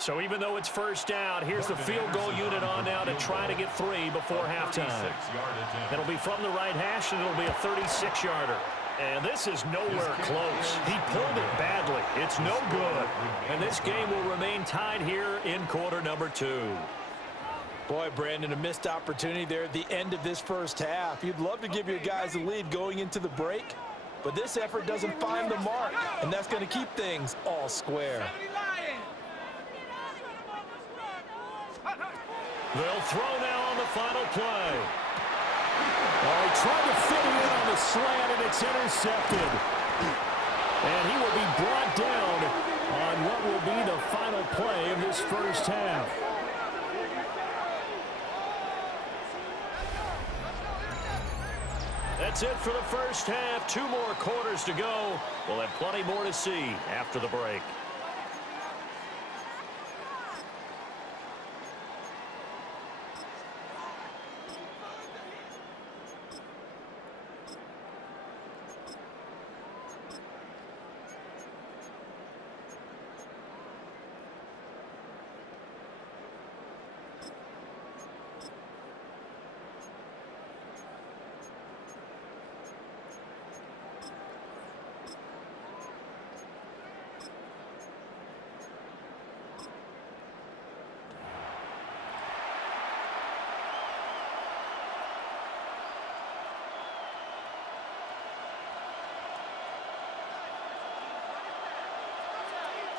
So even though it's first down, here's the field goal unit on now to try to get 3 before halftime. It'll be from the right hash, and it'll be a 36-yarder. And this is nowhere close. He pulled it badly. It's no good. And this game will remain tied here in quarter number 2. Boy, Brandon, a missed opportunity there at the end of this first half. You'd love to give your guys a lead going into the break, but this effort doesn't find the mark, and that's going to keep things all square. They'll throw now on the final play. Oh, he tried to fit it in on the slant, and it's intercepted. And he will be brought down on what will be the final play of this first half. That's it for the first half. 2 more quarters to go. We'll have plenty more to see after the break.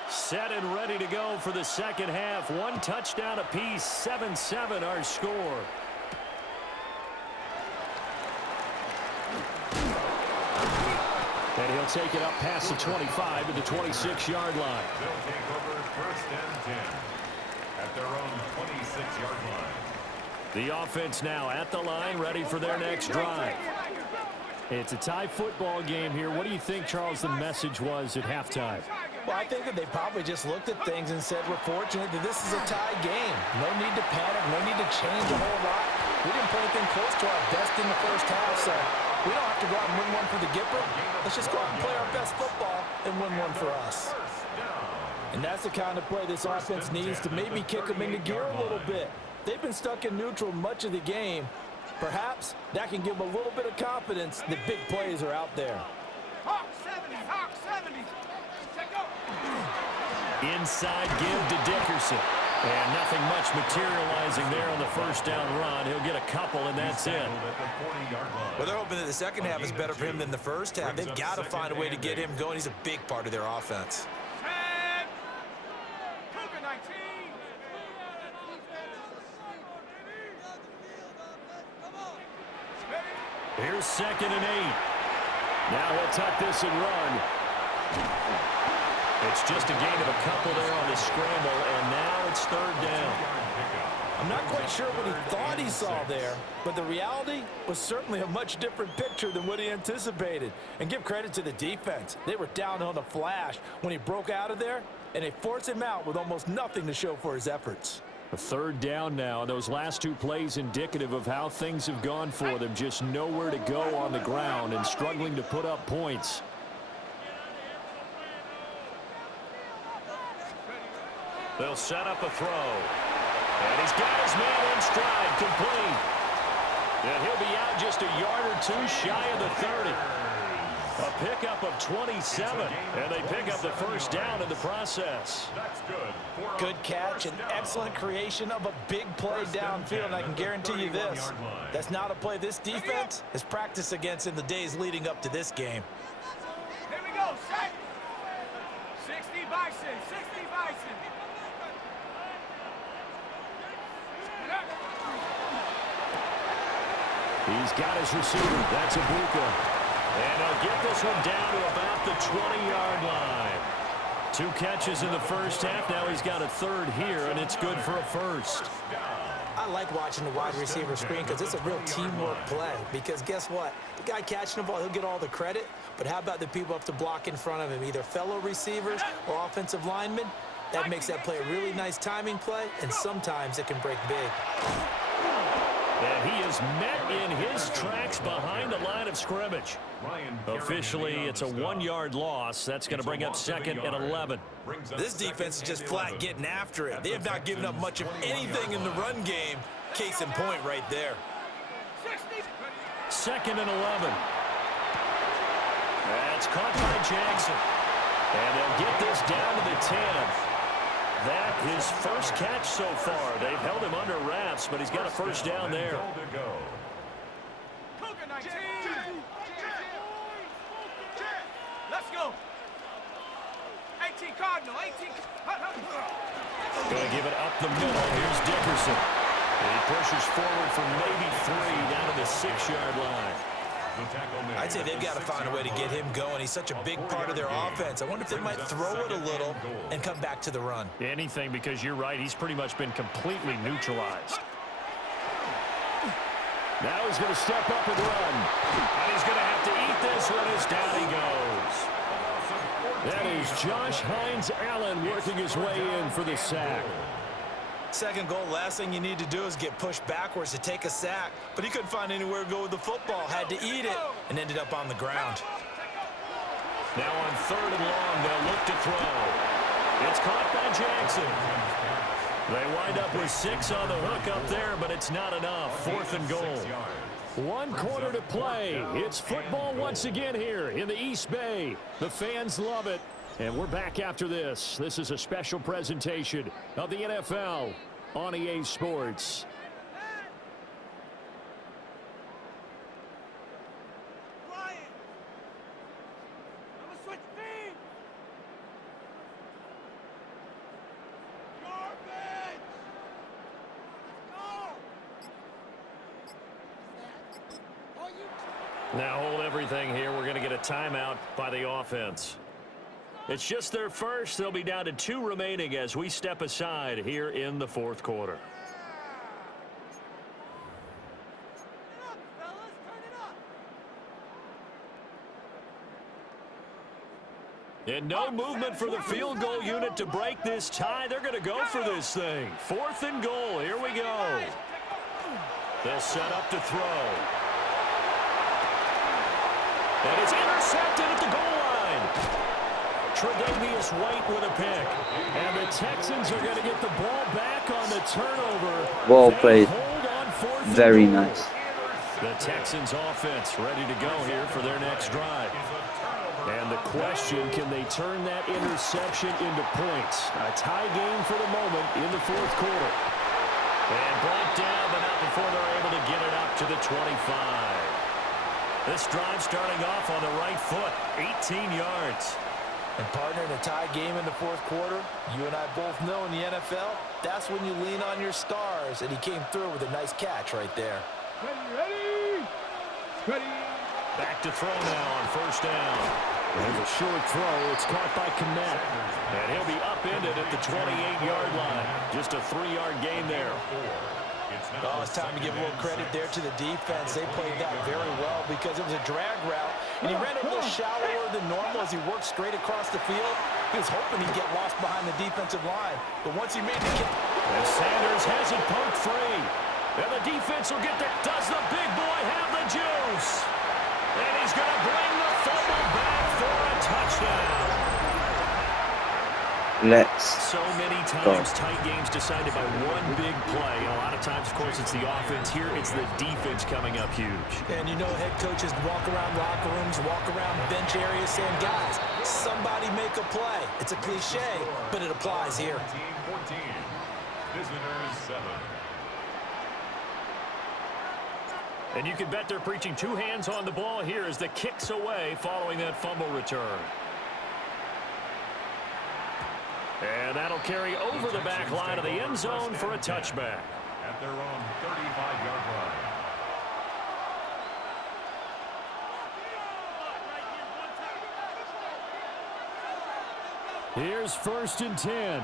Set and ready to go for the second half. 1 touchdown apiece, 7-7 our score. And he'll take it up past the 25 to the 26-yard line. They'll take over first and 10 at their own 26-yard line. The offense now at the line, ready for their next drive. It's a tie football game here. What do you think, Charles, the message was at halftime? Well, I think that they probably just looked at things and said, we're fortunate that this is a tie game. No need to panic, no need to change a whole lot. We didn't play anything close to our best in the first half, so we don't have to go out and win one for the Gipper. Let's just go out and play our best football and win one for us. And that's the kind of play this offense needs to maybe kick them into gear a little bit. They've been stuck in neutral much of the game. Perhaps that can give them a little bit of confidence that big plays are out there. Hawk 70, Hawk 70. Inside give to Dickerson. And nothing much materializing there on the first down run. He'll get a couple, and that's it. Well, they're hoping that the second half is better for him than the first half. They've got to find a way to get him going. He's a big part of their offense. Here's 2nd and 8. Now he'll tuck this and run. It's just a gain of a couple there on the scramble, and now it's 3rd down. I'm not quite sure what he thought he saw there, but the reality was certainly a much different picture than what he anticipated. And give credit to the defense. They were down on the flash when he broke out of there, and they forced him out with almost nothing to show for his efforts. A 3rd down now. Those last 2 plays indicative of how things have gone for them. Just nowhere to go on the ground and struggling to put up points. They'll set up a throw. And he's got his man in stride, complete. And he'll be out just a yard or 2 shy of the 30. A pickup of 27, and they pick up the first down in the process. Good catch and excellent creation of a big play downfield, and I can guarantee you this. That's not a play this defense has practiced against in the days leading up to this game. Here we go, set. 60 Bison, 60 Bison. He's got his receiver. That's Ibuka. And he'll get this one down to about the 20-yard line. 2 catches in the first half. Now he's got a 3rd here, and it's good for a first. I like watching the wide receiver screen because it's a real teamwork play. Because guess what? The guy catching the ball, he'll get all the credit. But how about the people up to block in front of him, either fellow receivers or offensive linemen? That makes that play a really nice timing play, and sometimes it can break big. And he is met in his tracks behind the line of scrimmage. Officially, it's a 1-yard loss. That's going to bring up second and 11. This defense is just flat getting after it. They have not given up much of anything in the run game. Case in point right there. Second and 11. That's caught by Jackson. And they'll get this down to the 10. That his first catch so far. They've held him under wraps, but he's got a first down there. Let's go. 18 Cardinal, 18. Going to give it up the middle. Here's Dickerson. He pushes forward for maybe 3 down to the 6-yard line. I'd say they've got to find a way to get him going. He's such a big part of their offense. I wonder if they might throw it a little and come back to the run. Anything, because you're right. He's pretty much been completely neutralized. Now he's going to step up and run. And he's going to have to eat this one as down he goes. That is Josh Hines-Allen working his way in for the sack. Second goal, last thing you need to do is get pushed backwards to take a sack. But he couldn't find anywhere to go with the football. Had to eat it and ended up on the ground. Now on 3rd and long, they'll look to throw. It's caught by Jackson. They wind up with 6 on the hook up there, but it's not enough. 4th and goal. 1 quarter to play. It's football once again here in the East Bay. The fans love it. And we're back after this. This is a special presentation of the NFL on EA Sports. Now hold everything here. We're going to get a timeout by the offense. It's just their first. They'll be down to 2 remaining as we step aside here in the 4th quarter. And no movement for the field goal unit to break this tie. They're going to go for this thing. 4th and goal. Here we go. They'll set up to throw. And it's intercepted at the goal line. Tre'Davious White with a pick. And the Texans are going to get the ball back on the turnover. Well played. Very nice. The Texans offense ready to go here for their next drive. And the question, can they turn that interception into points? A tie game for the moment in the 4th quarter. And brought down, but not before they're able to get it up to the 25. This drive starting off on the right foot, 18 yards. And partner, in a tie game in the 4th quarter, you and I both know in the NFL, that's when you lean on your stars. And he came through with a nice catch right there. Ready. Back to throw now on 1st down. There's a short throw. It's caught by Kmet. And he'll be upended at the 28-yard line. Just a 3-yard gain there. Oh, it's time to give a little credit there to the defense. They played that very well because it was a drag route, and he ran it a little shallower than normal as he worked straight across the field. He was hoping he'd get lost behind the defensive line, but once he made the kick... And Sanders has it poked free. And the defense will get there. Does the big boy have the juice? And he's going to bring the fumble back for a touchdown. Let's So many times tight games decided by one big play. And a lot of times, of course, it's the offense. Here, it's the defense coming up huge. And you know head coaches walk around locker rooms, walk around bench areas saying, guys, somebody make a play. It's a cliche, but it applies here. 14. Visitors 7. And you can bet they're preaching 2 hands on the ball here as the kick's away following that fumble return. And that'll carry over the back line of the end zone for a touchback. At their own 35-yard line. Here's 1st and 10.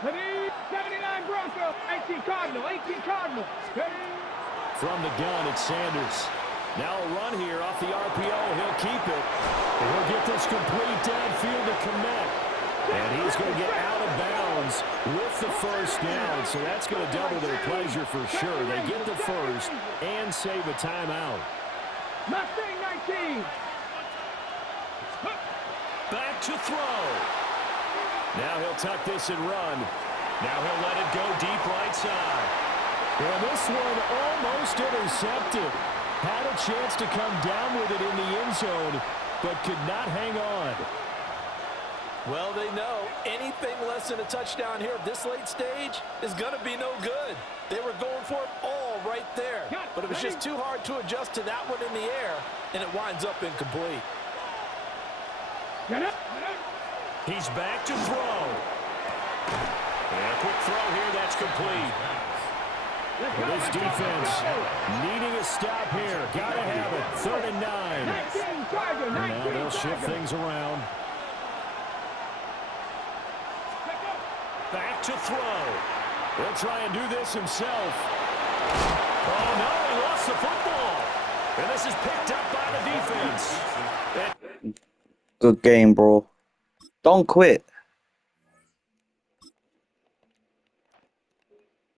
79 Bronco, 18 Cardinal, 18 Cardinal. From the gun, it's Sanders. Now a run here off the RPO. He'll keep it. And he'll get this complete downfield to Kmet. And he's going to get out of bounds with the first down, so that's going to double their pleasure for sure. They get the first and save a timeout. Mustang 19. Back to throw. Now he'll tuck this and run. Now he'll let it go deep right side. And this one almost intercepted. Had a chance to come down with it in the end zone, but could not hang on. Well, they know anything less than a touchdown here at this late stage is going to be no good. They were going for it all right there, but it was just too hard to adjust to that one in the air, and it winds up incomplete. He's back to throw. And a quick throw here, that's complete. Well, this defense needing a stop here. Got to have it. 3rd and 9. And now they'll shift things around. Back to throw. He'll try and do this himself. Oh, no, he lost the football. And this is picked up by the defense. Good game, bro. Don't quit.